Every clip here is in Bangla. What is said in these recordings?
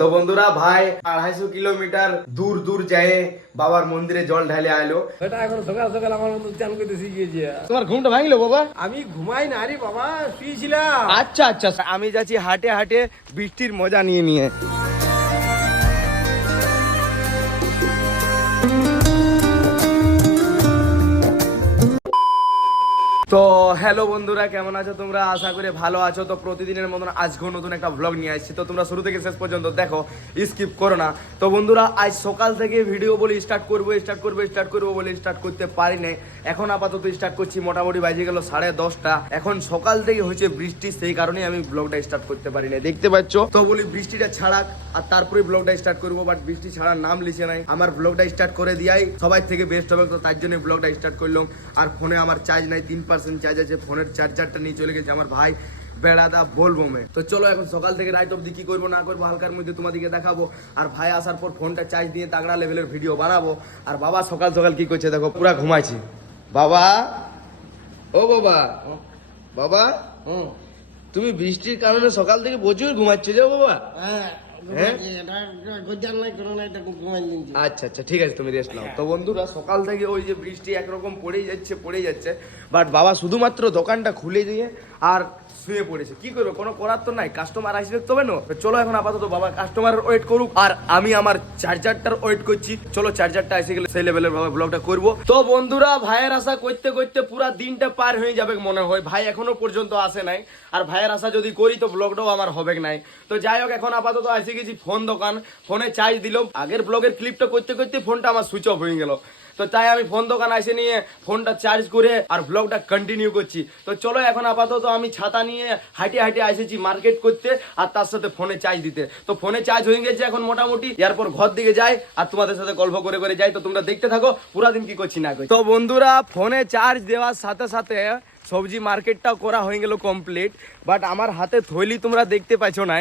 তো বন্ধুরা ভাই 250 কিলোমিটার দূর দূর যায় বাবার মন্দিরে জল ঢালে আইলো। এটা এখন সকাল সকাল আমার মতো চান করতে শিখে গিয়ে তোমার ঘুমটা ভাঙলো বাবা? আমি ঘুমাই না রে বাবা, শুয়েছিলাম। আচ্ছা আচ্ছা, আমি যাচ্ছি হাটে হাটে বৃষ্টির মজা নিয়ে নিয়ে। তো হ্যালো বন্ধুরা, কেমন আছো তোমরা? আশা করি ভালো আছো। তো প্রতিদিনের মতন আজকেও নতুন একটা ব্লগ নিয়ে আসছি, তো তোমরা শুরু থেকে শেষ পর্যন্ত দেখো, স্কিপ করো না। তো বন্ধুরা আজ সকাল থেকে ভিডিও বলে স্টার্ট করবো বলে স্টার্ট করতে পারি নাই। এখন আপাতত স্টার্ট করছি, মোটামুটি বাজে গেল 10:30। এখন সকাল থেকে হচ্ছে বৃষ্টি, সেই কারণে আমি ব্লগটা স্টার্ট করতে পারি না, দেখতে পাচ্ছ। তো বলি বৃষ্টিটা ছাড়াক আর তারপরে ব্লগটা স্টার্ট করবো, বাট বৃষ্টি ছাড়ার নাম লিখে নাই। আমার ব্লগটা স্টার্ট করে দিয়াই সবাই থেকে বেস্ট হবে, তো তার জন্য ব্লগটা স্টার্ট করলাম। আর ফোনে আমার চার্জ নাই, 3% চার্জ আছে, ফোনের চার্জারটা নিয়ে চলে গেছে আমার ভাই বেড়াদা বলবো মে। তো চলো এখন সকাল থেকে রাইট অব্দি কি করবো না করবো হালকার মধ্যে তোমাদেরকে দেখাবো। আর ভাই আসার পর ফোনটা চার্জ দিয়ে তাগড়া লেভেলের ভিডিও বানাবো। আর বাবা সকাল সকাল কি করছে দেখো, পুরা ঘুমাইছি। বাবা, ও বাবা, বাবা তুমি বৃষ্টির কারণে সকাল থেকে প্রচুর ঘুমাচ্ছ যে বাবা? আচ্ছা আচ্ছা, ঠিক আছে, তুমি রেস্ট নাও। তো বন্ধুরা সকাল থেকে ওই যে বৃষ্টি একরকম পড়েই যাচ্ছে, বাট বাবা শুধুমাত্র দোকানটা খুলে দিয়ে আর শুয়ে পড়েছে। কি করবো, কোনো করার তো নাই, কাস্টমার আসবে তবে না। চলো এখন আপাতত বাবা কাস্টমার ওয়েট করুক, আর আমি আমার চার্জারটার ওয়েট করছি। চলো চার্জারটা এসে গেলে সেই লেভেলের ভাবে ব্লগটা করবো। তো বন্ধুরা ভাইয়ের আশা করতে করতে পুরা দিনটা পার হয়ে যাবে মনে হয়, ভাই এখনো পর্যন্ত আসে নাই। আর ভাইয়ের আশা যদি করি তো ব্লগটাও আমার হবে নাই। তো যাই হোক, এখন আপাতত এসে গেছি ফোন দোকান, ফোনে চার্জ দিলাম। আগের ব্লগের ক্লিপটা করতে করতে ফোনটা আমার সুইচ অফ হয়ে গেল, তো তাই আমি ফোন দোকান এসে নিয়ে ফোনটা চার্জ করে আর ব্লগটা কন্টিনিউ করছি। তো চলো এখন আপাতত আমি ছাতা নিয়ে হাঁটে হাঁটে এসেছি মার্কেট করতে, আর তার সাথে ফোনে চার্জ দিতে। তো ফোনে চার্জ হয়ে গেছে এখন মোটামুটি, এরপর ঘর দিকে যাই আর তোমাদের সাথে গল্প করে করে যাই। তো তোমরা দেখতে থাকো পুরা দিন কি করছি না করছি। তো বন্ধুরা ফোনে চার্জ দেওয়ার সাথে সাথে সবজি মার্কেটটাও করা হয়ে গেল কমপ্লিট, বাট আমার হাতে থৈলি তোমরা দেখতে পাচ্ছ না।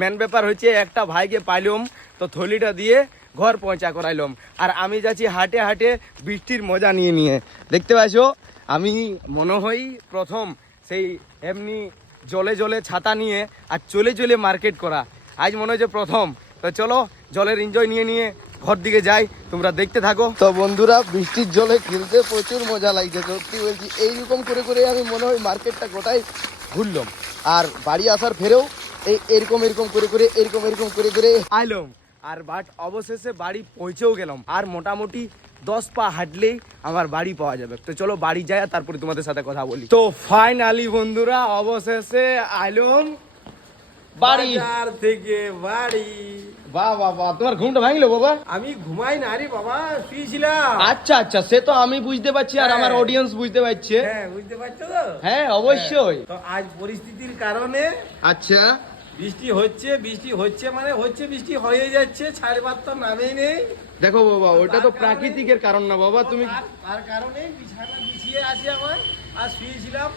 মেন ব্যাপার হচ্ছে একটা ভাইকে পাইলাম, তো থৈলিটা দিয়ে ঘর পৌঁছা করাইলাম। আর আমি যাচ্ছি হাটে হাটে বৃষ্টির মজা নিয়ে নিয়ে, দেখতে পাচ্ছ। আমি মনে হয় প্রথম সেই এমনি জলে জলে ছাতা নিয়ে আর চলে চলে মার্কেট করা, আজ মনে হচ্ছে প্রথম। তো চলো জলের এনজয় নিয়ে নিয়ে ঘর দিকে যাই, তোমরা দেখতে থাকো। তো বন্ধুরা বৃষ্টির জলে খেলতে প্রচুর মজা লাগছে, সত্যি বলছি। এইরকম করে করে আমি মনে হয় মার্কেটটা গোটাই ঘুরলাম, আর বাড়ি আসার ফেরেও এরকম করে করে আইলাম। আর বাট অবশেষে বাড়ি পৌঁছেও গেলাম, আর মোটামুটি 10 পা হাঁটলেই আমার বাড়ি পাওয়া যাবে। তো চলো বাড়ি যাই আর তারপরে তোমাদের সাথে কথা বলি। তো ফাইনালি বন্ধুরা অবশেষে আইলাম বাড়ি থেকে বাড়ি। বাবা তোমার ঘুমটা ভাঙলো বাবা? আমি ঘুমাই না রে বাবা, শুয়েছিলাম। আচ্ছা আচ্ছা, সে তো আমি বুঝতে পারছি, আর আমার অডিয়েন্স বুঝতে পারছে। হ্যাঁ বুঝতে পারছো তো? হ্যাঁ অবশ্যই। তো আজ পরিস্থিতির কারণে আচ্ছা বৃষ্টি হচ্ছে মানে হচ্ছে, বৃষ্টি হয়ে যাচ্ছে, ছাড়বার তো নামেই নেই। দেখো বাবা, ওটা তো প্রাকৃতিকের কারণ না বাবা। তুমি তার কারণে বিছানা বিছিয়ে আছে আমার, আর শুয়েছিলাম।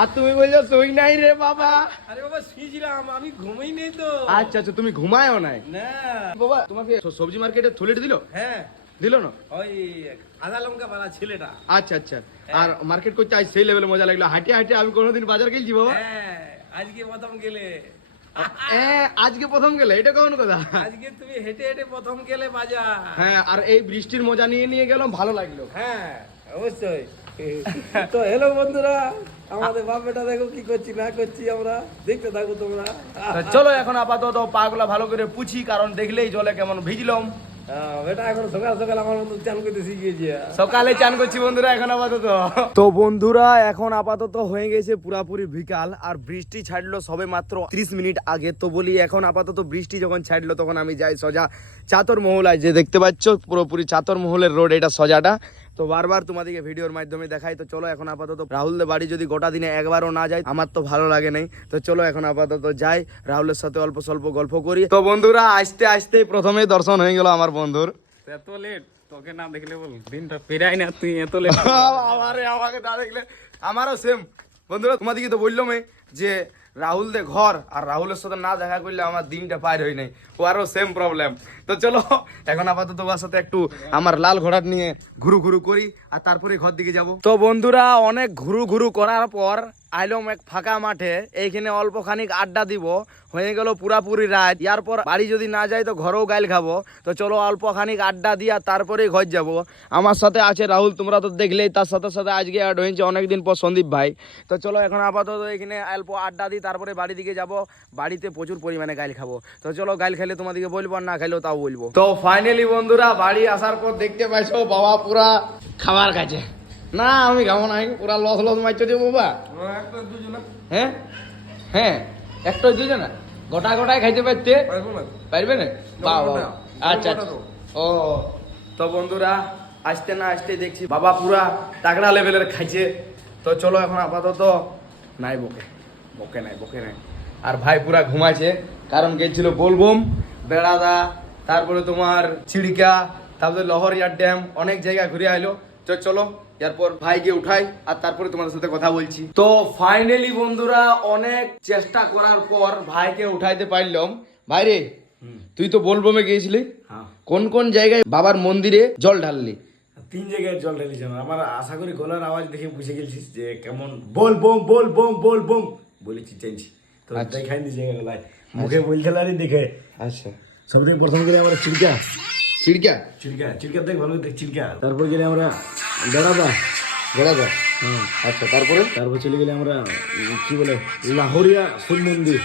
আর তুমি বলছো শুই নাই রে বাবা? আরে বাবা শুয়েছিলাম, আমি ঘুমাই নেই তো। আচ্ছা আচ্ছা, তুমি ঘুমায়ও নাই না বাবা? তোমাকে সবজি মার্কেটে থলিটা দিল? হ্যাঁ দিল না? ওই আদা লঙ্কা পালা ছেলেটা। আচ্ছা আচ্ছা, আর মার্কেট করতে আজ সেই লেভেলে মজা লাগলো। হাঁটে হাঁটে আমি কোনোদিন বাজার গেছি বাবা? হ্যাঁ আজকে প্রথম গেলে। আজকে প্রথম গেলে, এটা কেমন কথা? আজকে তুমি হেঁটে হেঁটে প্রথম গেলে বাজার। হ্যাঁ, আর এই বৃষ্টির মজা নিয়ে নিয়ে গেলাম, ভালো লাগলো। হ্যাঁ অবশ্যই। তো হ্যালো বন্ধুরা, আমাদের বাপ বেটা দেখো কি করছি না করছি, আমরা দেখতে থাকো তোমরা। চলো এখন আপাতত পাগুলা ভালো করে পুছি, কারণ দেখলেই জলে কেমন ভিজলাম। বেটা এখন সকাল সকাল আমার মতো চান করতে শিখিয়েছি। সকালে চান করছি বন্ধুরা এখন আপাতত। তো বন্ধুরা এখন আপাতত হয়ে গেছে পুরাপুরি বিকাল, আর বৃষ্টি ছাড়লো সবে মাত্র 30 মিনিট আগে। তো বলি এখন আপাতত বৃষ্টি যখন ছাড়লো তখন আমি যাই সোজা চাতর মহলায়, যে দেখতে পাচ্ছ পুরোপুরি চাতর মহলের রোড এটা সোজাটা। তো বারবার তোমাদেরকে ভিডিওর মাধ্যমে দেখাই। তো চলো এখন আপাতত রাহুলদের বাড়ি যদি গোটা দিনে একবারও না যায় আমার তো ভালো লাগে নাই। তো চলো এখন আপাতত যাই, রাহুলের সাথে অল্প স্বল্প গল্প করি। তো বন্ধুরা আসতে আসতে প্রথমে দর্শন হয়ে গেল আমার বন্ধুর। এত লেট তোকে না দেখলে বল দিনটা পেরাই না, তুই এত লেট। আমাকে না দেখলে আমারও সেম বন্ধুরা। তোমাদেরকে তো বললাম যে রাহুল দে ঘর, আর রাহুলের সাথে না দেখা করলে আমার দিনটা পার হয় নাই, ও আরও সেম প্রবলেম। তো চলো এখন আপাতত ওর সাথে একটু আমার লাল ঘোড়াট নিয়ে ঘুরু ঘুরু করি, আর তারপরে ঘর দিকে যাব। তো বন্ধুরা অনেক ঘুরু ঘুরু করার পর আইলম এক ফাঁকা মাঠে, এইখানে অল্প খানিক আড্ডা দিব, হয়ে গেল পুরাপুরি রাত। ইয়ারপর বাড়ি যদি না যাই তো ঘরেও গাইল খাবো। তো চলো অল্প খানিক আড্ডা দিয়া তারপরেই ঘর যাব। আমার সাথে আছে রাহুল, তোমরা তো দেখলেই, তার সাথে সাথে আজকে অ্যাড হয়েছে অনেকদিন পর সন্দীপ ভাই। তো চলো এখন আপাতত এখানে অল্প আড্ডা দিই, তারপরে বাড়ি দিকে যাব। বাড়িতে প্রচুর পরিমাণে গাইল খাবো। তো চলো গাইল খেলে তোমাদেরকে বলবো, আর না খেলেও তাও বলবো। তো ফাইনালি বন্ধুরা বাড়ি আসার পর দেখতে পাইছো বাবা পুরা খাবার খাচ্ছে। না আমি খাবো না, পুরা লস লস মারছো যে বাবা। হ্যাঁ হ্যাঁ, একটা দুইজন না, গোটা গোটাই খাইতে পারতে পারবে না? বাবা আচ্ছা আচ্ছা। ও তো বন্ধুরা আসতে না আসতে দেখছি বাবা পুরা তাগড়া লেভেলের খাইছে। তো চলো এখন আপাতত নাই বকে, বকে নাই বকে নাই। আর ভাই পুরা ঘুমাইছে, কারণ গেছিল বোলবম, বেড়াদা, তারপরে তোমার চিড়িকা, তারপরে লহরিয়ার ড্যাম, অনেক জায়গা ঘুরে আইলো। তো চলো এরপর ভাইকে উঠাই আর তারপরে তোমাদের সাথে কথা বলছি। তো ফাইনালি বন্ধুরা অনেক চেষ্টা করার পর ভাইকে উঠাইতে পারলাম। ভাইরে তুই তো বোলবমে গিয়েছিলি, কোন কোন জায়গায় বাবার মন্দিরে জল ঢাললি? 3 জায়গায় জল ঢালিছিলাম। আমার আশা করি গলার আওয়াজ দেখে বুঝে গেছিস যে কেমন বল বম বল বম বল বম বলেছি চেঞ্জ। তো দেখাই নি জায়গাগুলাই, মুখে বলছিলারই দেখে। আচ্ছা, সবথেকে প্রথম গেলে আমরা চিড়কা চিড়কা চিড়কা চিড়কা দেখ ভালো দেখ চিড়কা। তারপর গেলে আমরা বেড়াবা বেড়াদা। আচ্ছা, তারপরে তারপর চলে গেলে আমরা কি বলে লাহোরিয়া শিব মন্দির,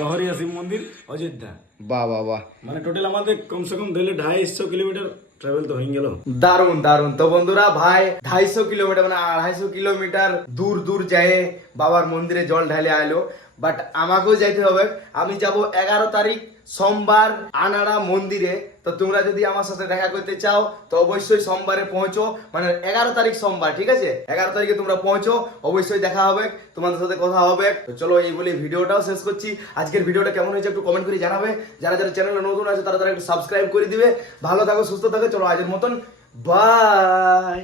লাহোরিয়া শিব মন্দির অযোধ্যা। বাহ বাহ বাহ, মানে টোটাল আমাদের কমসে কম দিলে 250 কিলোমিটার ট্রাভেল তো হয়ে গেল। দারুন দারুন। তো বন্ধুরা ভাই 250 কিলোমিটার মানে 250 কিলোমিটার দূর দূর যায় বাবার মন্দিরে জল ঢালে আইলো। বাট আমাকেও যাইতে হবে। আমি যাব 11 তারিখ সোমবার আনাড়া মন্দিরে। তো তোমরা যদি আমার সাথে দেখা করতে চাও তো অবশ্যই সোমবারে পৌঁছো, মানে 11 তারিখ সোমবার, ঠিক আছে? 11 তারিখে তোমরা পৌঁছো, অবশ্যই দেখা হবে, তোমাদের সাথে কথা হবে। তো চলো এই বলে ভিডিওটাও শেষ করছি। আজকের ভিডিওটা কেমন হয়েছে একটু কমেন্ট করে জানাবে। যারা যারা চ্যানেলে নতুন আছে তারা একটু সাবস্ক্রাইব করে দিবে। ভালো থাকো, সুস্থ থাকো। চলো আজকের মতন বাই।